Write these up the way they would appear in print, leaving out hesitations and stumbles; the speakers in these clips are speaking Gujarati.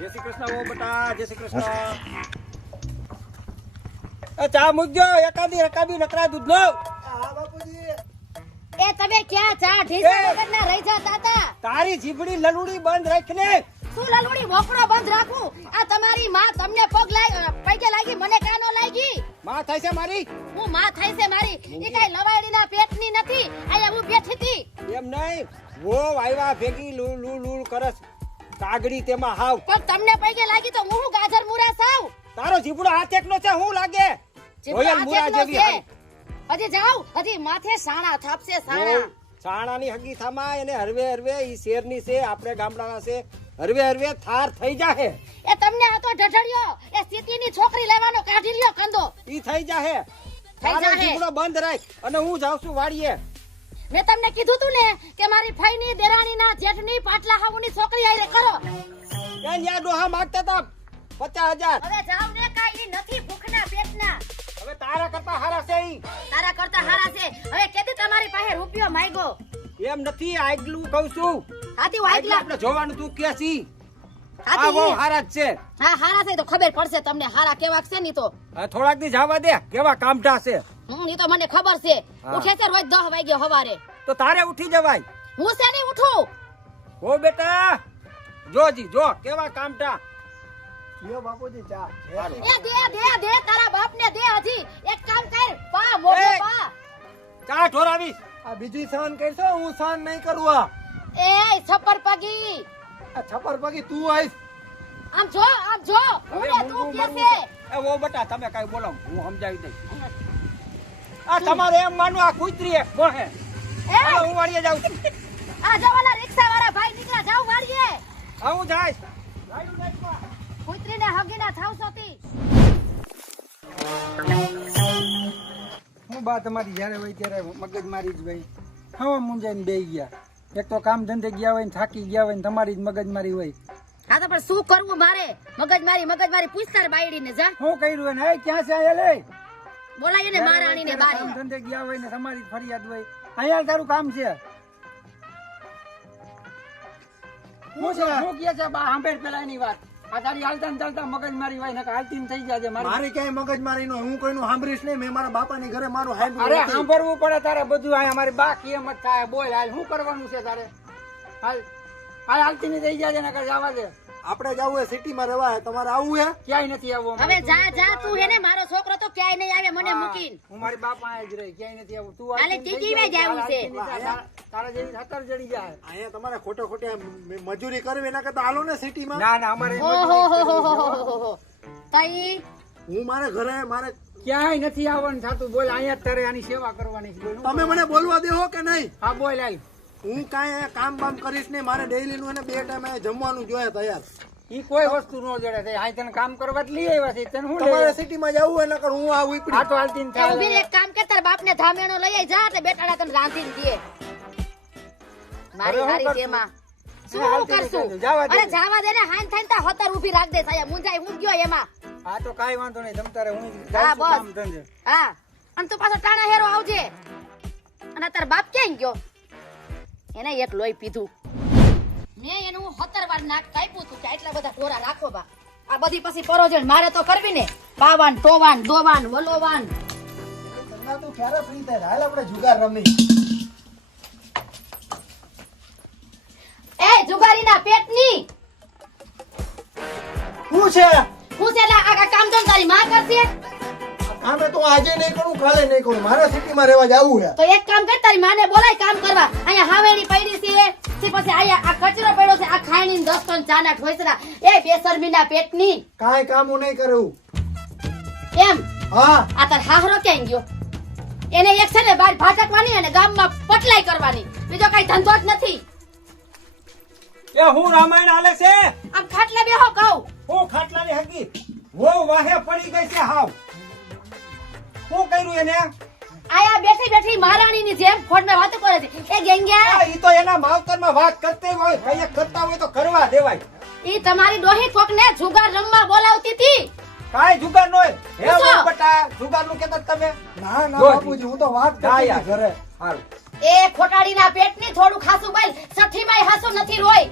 જય શ્રી કૃષ્ણ ઓ બેટા, જય શ્રી કૃષ્ણ. એ ચા મૂકજો, એકાદી રકાબી નકરા દૂધનો. હા બાપુજી. એ તમે ક્યાં ચા ઢીસા વગરના રહી જા દાદા? તારી જીભડી લલુડી બંધ રાખને. શું લલુડી વોકડો બંધ રાખું? આ તમારી માં તમને પગે લાગી, મને કાનો લાગી? માં થાય છે મારી. હું માં થાય છે મારી? ઈ કઈ લવાડીના પેટની નથી. આયા હું બેઠી હતી. એમ નહીં, વો વાયવા ભેગી લૂ લૂ લૂ કરસ કાગડી તેમાં હાવ. પણ તમને પગે લાગી તો હું ગાજર મુરા સાવ. તારો જીભડો હાથ એકનો છે, હું લાગે રોયલ મુરા જેવી હાવ. હજી જાવ, હજી માથે સાણા થાપશે સાણા. સાણાની હગી થામા એને હરવે હરવે ઈ શેરની છે, આપણે ગામડાના છે, હરવે હરવે થાર થઈ જાહે. એ તમને આ તો ઢઢડિયો એ સિટીની છોકરી લેવાનો કાઢી લ્યો કંદો. ઈ થઈ જાહે. થઈ તારો જાહે. જીભડો બંધ રાખ અને હું જાઉં છું વાડીએ. મેં તમને કીધું તું ને કે મારી ફઈની દેરાણીના જેઠની પાટલા હાવુની છોકરી આઈને કરો. ત્યાં ન્યા ડોહા માંગતા તા 50,000. હવે જાવ ને કાઈ નથી ભૂખના પેટના. હવે તારા કરતા હારા છે ઈ. તારા કરતા હારા છે. હવે કેદી તમારી પાસે રૂપિયો માંગ્યો? એમ નથી, આગલું કહું છું. હાથી આગલું વાગલા. આપણે જોવાનું તું કે છી. આ હાથી બહુ ઈ. હારા જ છે. હા હારા છે તો ખબર પડશે તમને હારા કેવા છે ની તો. આ થોડાક દી જવા દે, કેવા કામઠા છે. ઈ તો મને ખબર છે. હા. ઉઠે છે રોજ 10 વાગ્યે હવારે. તો તારે ઉઠી જવાય. હું છે નહીં ઉઠું. હો બેટા, જોજી જો કેવા કામઠા. લ્યો બાપુજી ચા. હારું. એ દે તારા બાપને દે હજી. એક કામ કર, પા મોઢે એ. પા. ચા ઢોરાવીશ. આ બીજી સહન કરશો, હું સહન નહીં કરું. એ છપ્પર પગી. આ છપર પગી તું આવીશ. આમ જો હું ને તું મૂંગું કે મરવું છે. છે. એ ઓ બેટા તમે કઈ બોલો, હું સમજાવી દઈશ. આ તમારે એમ માનવું આ કુતરી એક બોહે. એ હાલો, હું વાડીએ જાઉં છું. આ જો વાલા રિક્ષા વાળા ભાઈ નીકળ્યા, જાવ વાળીએ. હા, હું જાઈશ. કુતરીને હગીના થાવસો તી. હું બા તમારી જ્યારે હોય ત્યારે મગજ મારી જ ભાઈ હવે મુંજાઈને બેહી ગયા. એક તો કામ ધંધે ગયા હોય ને થાકી ગયા હોય ને તમારી જ મગજ મારી હોય. હા તો પણ શું કરવું મારે? મગજમારી પૂછતાર બાયડીને જા. શું કર્યું હોય ને એ ક્યાં છે આયા લે બોલાય ને મારાણીને કામ બારી. ધંધે ગયા હોય ને તમારી જ ફરિયાદ હોય. અહીંયા તારું કામ છે હું છે હું કે છે બા સાંભળ પેલા એની વાત. આ તારી હાલતા ને ચાલતા મગજ મારી હોય ને હાલતી થઈ જાય છે મારી. મારે ક્યાંય મગજ મારી નો, હું કોઈનું સાંભળીશ નહીં. મેં મારા બાપાની ઘરે મારું અરે સાંભળ્યું નથી. સાંભળવું પડે તારે બધું. અહીંયા મારી બા કે એમ જ થાય. બોલ હાલ શું કરવાનું છે તારે? હાલ હાલ હાલતી નહીં થઈ જાય છે ને જવા દે. આપણે જવું હે સિટીમાં રહેવા હે, તમારે આવવું હે? ક્યાંય નથી આવવું હવે જા તું હે ને, મારો છોકરો તો ક્યાંય નહીં આવે મને મૂકીને. હું મારી બાપા જ રહી, ક્યાંય નથી આવું. તું કાલે હાલતી ટીકી થઈ માં જાય, જાવું છે. તારા જેવી હતર જડી જાય. અહીંયા તમારે ખોટે મજૂરી કરવી, એના કરતા હાલો ને સિટીમાં. ના ના અમારે એમ જ ઓહો નહીં હો હો કરવું. હો હો હો. તઈ હું મારે ઘરે મારે ક્યાંય નથી આવવાનું થતું. બોલ અહીંયા જ તારે આની સેવા કરવાની છે. બોલ હું તમે મને બોલવા દેહો કે નહીં? હા બોલ હાલ. હું કાંઈ કામ બામ કરીશ નહીં. મારે ડેઈલી નું અને 2 ટાઈમ જમવાનું જોઈએ તૈયાર. ઈ કોઈ વસ્તુ નો જડે છે. આ તને કામ કરવા જ લઈ આવ્યા છે. તને શું તમારે લઈ સિટીમાં જવું હોય નકર હું આવું આ ઉપડી. તો હાલતી ને એ ઊભી રહે, એક કામ કર, તાર બાપને ધામેણો લઈ આઈ જા એટલે બેટાડા તને રાંધીને દે. મારી હવે હારી શું જેમાં શું હા, હું હાલતી કરશું? નહીં, જવા દે. અરે જાવા દે ને, હાઈન થઈને તાર હતર ઊભી રાખ દે. સાયા મુંજાઈ હું ગયો એમાં. હા તો કાંઈ વાંધો નહીં. તમ તારે હું હા, જાઉં છું બસ. કામ ધંધે. હા અને તું પાછો ટાણા હેરો આવજે. અને તાર બાપ ક્યાં ગયો? એને એક લોહી પીધું. મેં એનું 17 વાર નાક કાપ્યું તું કે આટલા બધા ઢોરા રાખો બા. આ બધી પછી પરોજણ મારે તો કરવી ને. બાવાન ટોવાન દોવાન વલોવાન. સંગા તું ક્યારે ફ્રી થાય? હાલ આપણે જુગાર રમી. એ જુગારીના પેટની શું છે? હું છે એટલે આ કામ તો તારી માં કરશે. આમે તો આજે નહીં કરું, કાલે નહીં કરું. મારે સિટીમાં રહેવા જવું છે. તો એક કામ કર, તારી માને બોલાય કામ કરવા. અહીંયા હાવેડી પડી છે તે પછી અહીંયા આ કચરો પડ્યો છે, આ ખાઈની 10 ટન ચાના ઠોસરા. એ બેશરમીના પેટની કાંઈ કામ હું નહીં કરું. એમ હા, આ તાર હાહરો ક્યાં ગયો? એને એક છે ને બાર ભાટકવાની અને ગામમાં પટલાઈ કરવાની, બીજો કઈ ધંધો જ નથી. એ હું રામાયણ હાલે છે. આમ ખાટલે બેહો કહું. હું ખાટલાની હગી વો વાહે પડી ગઈ છે હાવ. શું કર્યું એને? આયા બેઠી બેઠી મહારાણીની જેમ ફોનમાં વાતો કરે છે. એ ગેંગ્યા, ઈ તો એના માવતરમાં વાત કરતી હોય, કઈ કરતા હોય તો કરવા દેવાય. ઈ તમારી ડોહી કોકને જુગાર રમવા બોલાવતી હતી. કાઈ જુગાર નોય. હે શું? વો બટા, જુગારનું કહેતા તમે? ના ના જોજી. બાપુજી, હું તો વાત જા કરતી યાર. હતી ઘરે. હારું. એ ખોટાડીના પેટની થોડું ખાસું બોલ. સઠીમાંય હાસું નથી રોય.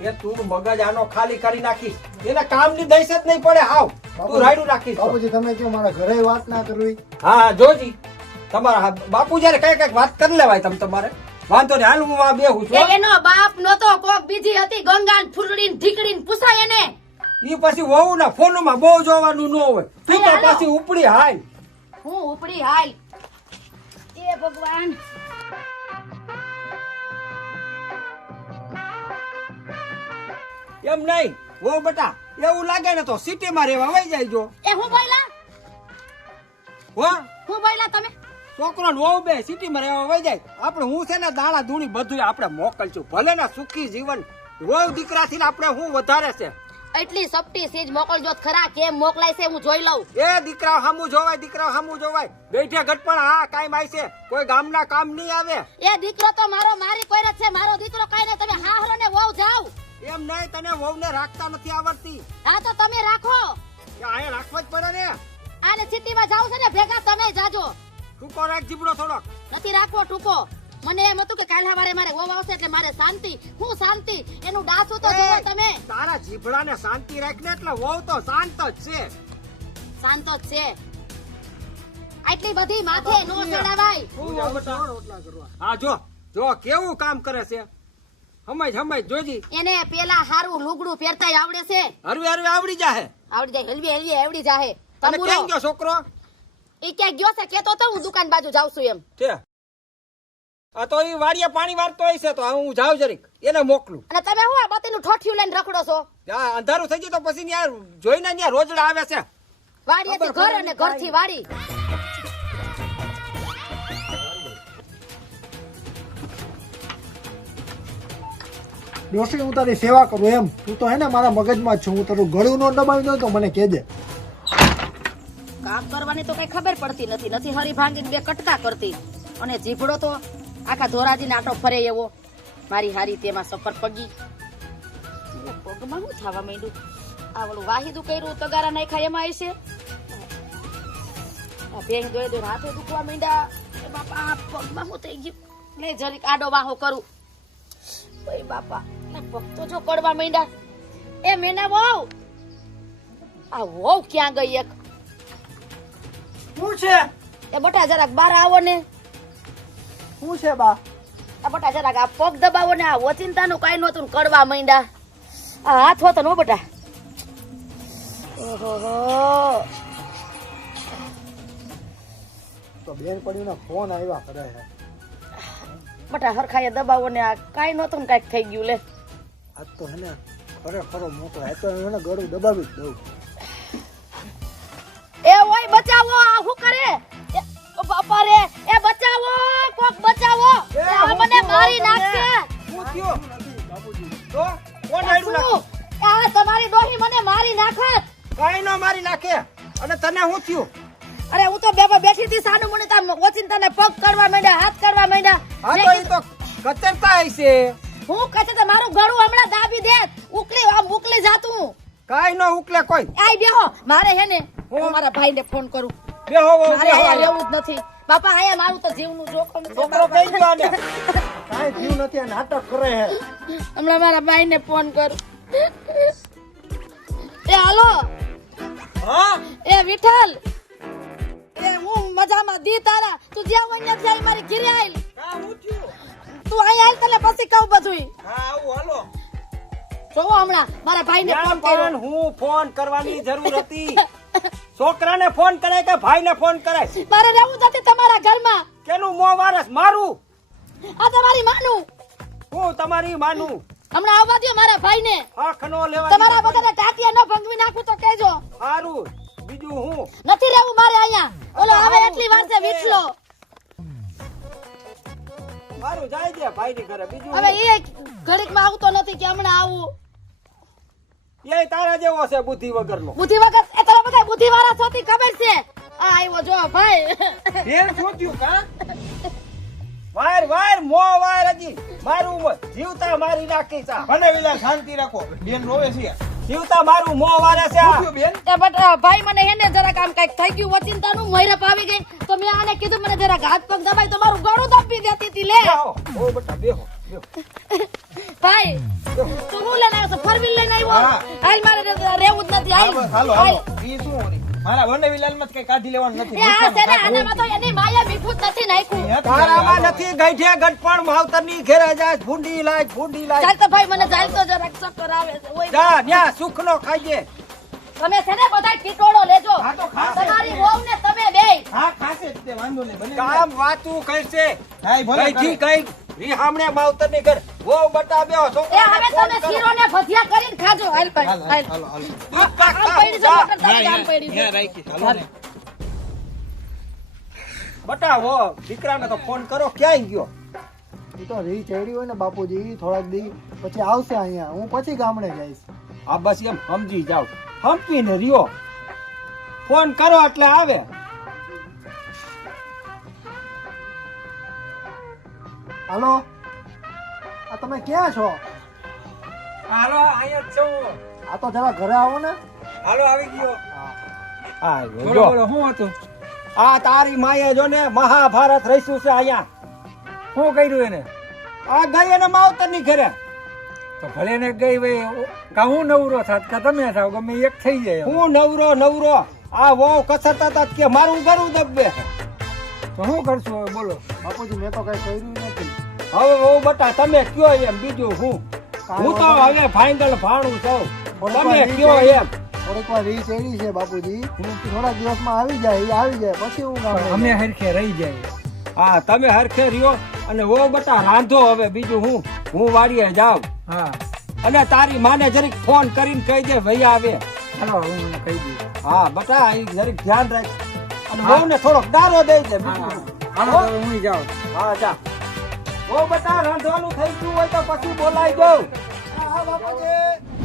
એ તું મગજ આનો ખાલી કરી નાખીશ એને કામની દઈશ જ નહીં પડે હાવ તું રાયડું રાખીશ તો. બાપુજી તમે કહો મારા ઘરે વાત ના કરવી. હા જોજી તમારા બાપુ જયારે કઈ વાત કરી લેવાય તમારે વાંધો નહીં હાલ હું આ બેહું એ છું એનો બાપ નતો કોક બીજી હતી ગંગાન ફૂલડીન ઢીકડીન પૂછાય એને ઈ પછી વહુ ના ફોન માં બહુ જોવાનું ન હોય તું તો હાલો. પછી ઉપડી હાલ હું ઉપડી હાલ એ ભગવાન એમ નહીં વહુ બેટા એવું લાગે ને તો સિટી માં રહેવા વહી જાય જો એ હું બોયલા હો હું બોયલા તમે છોકરો ને વહુ બે સિટી માં રહેવા વહી જાય આપણે હું છે ને દાણા ધૂણી બધું આપણે મોકલશું ભલે ને સુખી જીવન વહુ દીકરાથી ને આપણે હું વધારે છે એટલી સપટી સીજ મોકલજો તો ખરા કેમ મોકલાય છે હું જોઈ લઉં એ દીકરા હામું જોવાય બેઠે ગટપણ હા કાઈ માય છે કોઈ ગામના કામ નહીં આવે એ દીકરો તો મારો મારી કોઈ જ છે મારો દીકરો કઈ નહીં તમે હાહરો ને વહુ જાવ એમ નહીં તને વહુ ને રાખતા નથી આવડતી હા તો તમે રાખો એ આયા રાખવા જ પડે ને આને સિટીમાં જાવ છે ને ભેગા તમે જાજો ટૂંકો રાખ જીબડો થોડોક નથી રાખવો ટૂંકો મને એમ હતું કે કાલે સવારે મારે વહુ આવશે એટલે મારે શાંતિ હું શાંતિ એનું ડાસું તો જોવો તમે તારા જીભડાને શાંતિ રાખને એટલે વહુ તો શાંત જ છે શાંતો જ છે આટલી બધી માથે નો ચડાવાય હા જો કેવું કામ કરે છે હમાય જોજી એને પેલા હારું લુગડું પહેરતાય આવડે છે હરવે આવડી જાહે આવડી જાય હલવી આવડી જાહે અને તંબુરો કેમ ગયો છોકરો ઈ ક્યાંક ગયો છે કેતો તો હું દુકાન બાજુ જાઉં છું એમ છે આ તો ઈ વાડીએ પાણી વારતો હશે તો હું જાઉં જરીક એને મોકલું અને તમે હું આ બતીનું ઠોઠિયું લઈને રખડો છો ત્યાં અંધારું થઈ ગયું તો પછી ન્યા જોઈને ન્યા રોજડા આવે છે વાડીએથી ઘર અને ઘરથી વાડી ડોશી હું તારી સેવા કરું એમ તું તો હે ને મારા મગજમાં જ છું હું તારું ગળું નો દબાવી દઉં તો મને કહેજે. કામ કરવાની તો કઈ ખબર પડતી નથી હરી ભાંગીને બે કટકા કરતી અને જીભડો તો આખા ધોરાજીને આટો ફરે એવો મારી હારી તેમાં સફર પગી પગમાં શું થવા માંડ્યું આ ઓલું વાહીદું કર્યું તગારા નાખ્યા એમાં હશે આ ભેંગ દોઈ દોઈ હાથે દુખવા માંડ્યા એ બાપા પગમાં શું થઈ ગયું લે જરીક આડો વાહો કરું ઓય બાપા ના પગ તો જો કડવા માંડ્યા એ મેના વહુ આ વહુ ક્યાં ગઈ એક શું છે એ બટા જરાક બાર આવો ને શું છે બા આ બટા જરાક આ પગ દબાવો ને આ ઓચિંતાનું કઈ નહોતું કડવા માંડ્યા આ હાથ હોતો નો બટા ઓહો તો બેન પડ્યું ફોન આવ્યા કરે છે બટા હરખાએ દબાવો ને આ કઈ નહોતું ને કઈક થઈ ગયું લે આજ તો હે ને ખરેખરો મોકલો આ તો એને ગળું દબાવી જ દઉં. એ ઓય બચાવો આ શું કરે એ, ઓ બાપા રે એ બચાવો કોક બચાવો એ આ મને મારી નાખશે શું થયો તો કોણ આયડું નાખ્યું? શું? આ તમારી ડોહી મને મારી નાખત કાઈ ન મારી નાખે અને તને શું થયું અરે હું તો બેઠી હતી સાનું મને તાર ઓચિંતાને પગ કરવા માંડ્યા હાથ કરવા માંડ્યા હા તો ઈ તો કચરતા હશે હું કહે છે મારું ગળું હમણાં દાબી દે ઉકલી આમ ઉકલી જાતું કાઈ ન ઉકલે કોઈ આઈ બેહો મારે હે ને હું મારા ભાઈને ફોન કરું બેહો વહુ, મારે બેહો અહીંયા અહીંયા. રહેવું જ નથી બાપા આયા મારું તો જીવનું જોખમ છે છોકરો કઈ ગયો ને કાંઈ જીવ નથી આ નાટક કરે છે. હમણાં મારા ભાઈને ફોન કરું એ હાલો હા એ વિઠ્ઠલ એ હું મજામાં દી તારા તું જ્યાં હોય ત્યાં જાય મારી ઘરે આલ કા હું થયું તું અહીંયા આલ તને પછી કહું બધુંય હા આવું હાલો જોવો હમણાં મારા ભાઈને ફોન પણ કર્યો હું ફોન કરવાની જરૂર હતી છોકરાને ફોન કરે કે ભાઈને ફોન કરે મારે રહેવું નથી તમારા ઘરમાં કેનું મોં વારસ મારું આ તમારી માનું હું તમારી માનું હમણાં આવવા દ્યો મારા ભાઈને આંખ નો લેવા તમારા બધાને ટાટિયા ન ભંગવી નાખું તો કહેજો સારું બીજું હું નથી રહેવું મારે અહીંયા ઓલો આવે એટલી વાર છે વિઠલો મારું જાય દે ભાઈ ની ઘરે બીજું હવે એ ઘડીકમાં આવતો નથી કે હમણાં આવું એ તારા જેવો છે બુદ્ધિ વગરનો બુદ્ધિ વગર એ તમે બધા બુદ્ધિ વાળા છો તી ખબર છે આ આવ્યો જો ભાઈ બેન શું થયું કા વાર મો વાર હજી મારું જીવતા મારી નાખી છે ભલે વિલા શાંતિ રાખો બેન રોવે છે જીવતા મારું મો વારે છે આ. બેન એ બટ ભાઈ મને હેને જરાક આમ કઈક થઈ ગયું વચિંતાનું મહિરપ આવી ગઈ તો મેં આને કીધું મને જરાક હાથ પગ દબાય તો મારું ગળું દબી દેતી હતી લે બેહો ઓ બેટા બેહો ભાઈ તું હું લઈને આવ્યો છો? ફોર વ્હીલ લઈને આવ્યો? હા. હાલ મારે રહેવું જ નથી. હાલ. હાલો હાલ. હાલો ઈ શું વળી? મારા વનવી લાલમાં જ કઈ કાઢી લેવાનું નથી. એ આ છે ને, આનામાં તો એની માયા મીઠું જ નથી નાખ્યું. તારામાં નથી ગઈઠે ગઢપણ માવતરની ઘેરે જાય ભૂંડી લાય ચાલ તો ભાઈ મને ચાલ તો જરાક ચક્કર આવે છે. ઓય, જા ન્યા સુખનો ખાઈએ તમે છે ને બધા ટીટોળો લેજો. હા તો ખાશે. તમારી વહુ ને તમે બેય. હા ખાશે જ તે વાંધો નહીં બને કામ વાતું કરશે હા ઈ ભલે કઈથી કરે. કઈ રીહામણે માવતરની ઘર વહુ બતાવ્યો એ હવે છોકરાને ફોન તમે કરો. શીરો ને ભજીયા કરીને ખાજો. હાલ ભાઈ હાલો હાલ. હાલો હાલો દૂધ પાક આમ ખાઓ, પડી છે જા. મોટર તારી, આમ પડી છે. હાલો ને. બતાવો દીકરાને તો ફોન કરો ક્યાંય ગયો એ તો રહી ચડી હોય ને બાપુજી થોડાક દી પછી આવશે અહીંયા હું પછી ગામડે જઈશ આ બસ એમ સમજી જાવ હંપીને રહ્યો ફોન કરો એટલે આવે હાલો આ તમે ક્યાં છો હાલો અહીંયા જ છું. આ તો જરા ઘરે આવો ને હાલો આવી ગયો. આ બોલો જો બોલો શું હતું? આ તારી માએ જો ને મહાભારત રહીશું છે અહીંયા શું કર્યું એને? આ ગઈ એને માવતરની ઘરે તો ભલે ને ગઈ ભાઈ કા હું નવરો થાત કા તમે થાવ ગમે એક થઈ જાય. હું નવરો આ વહુ કસરતા હતા કે મારું ગરું દબે તો શું કરશું હવે બોલો? બાપુજી મેં તો કઈ કર્યું નથી હવે વહુ બટા તમે કયો એમ બીજું હું તો હવે ફાઇનલ ભાણું છું તમે કયો એમ થોડીક વાર રહી ચડી છે બાપુજી થોડા દિવસમાં આવી જાય એ આવી જાય પછી હું ગામડે અમે જઈશ. હરખે રહી જાય. હા તમે હરખે રહ્યો અને વહુ બટા રાંધો હવે બીજું હું વાડીએ જાઉં હા અને તારી માને જરીક ફોન કરીને કહી દે ભાઈ આવે હાલો હું એને કહી દઉં. હા બટા એ જરીક ધ્યાન રાખ અને વહુ ને થોડોક દારો દઈ દે બીજું શું? હાલો તો હું જાઉં. હા જા વહુ બટા રાંધવાનું થઈ ગયું હોય તો પછી બોલાવી દઉં હા બાપુજી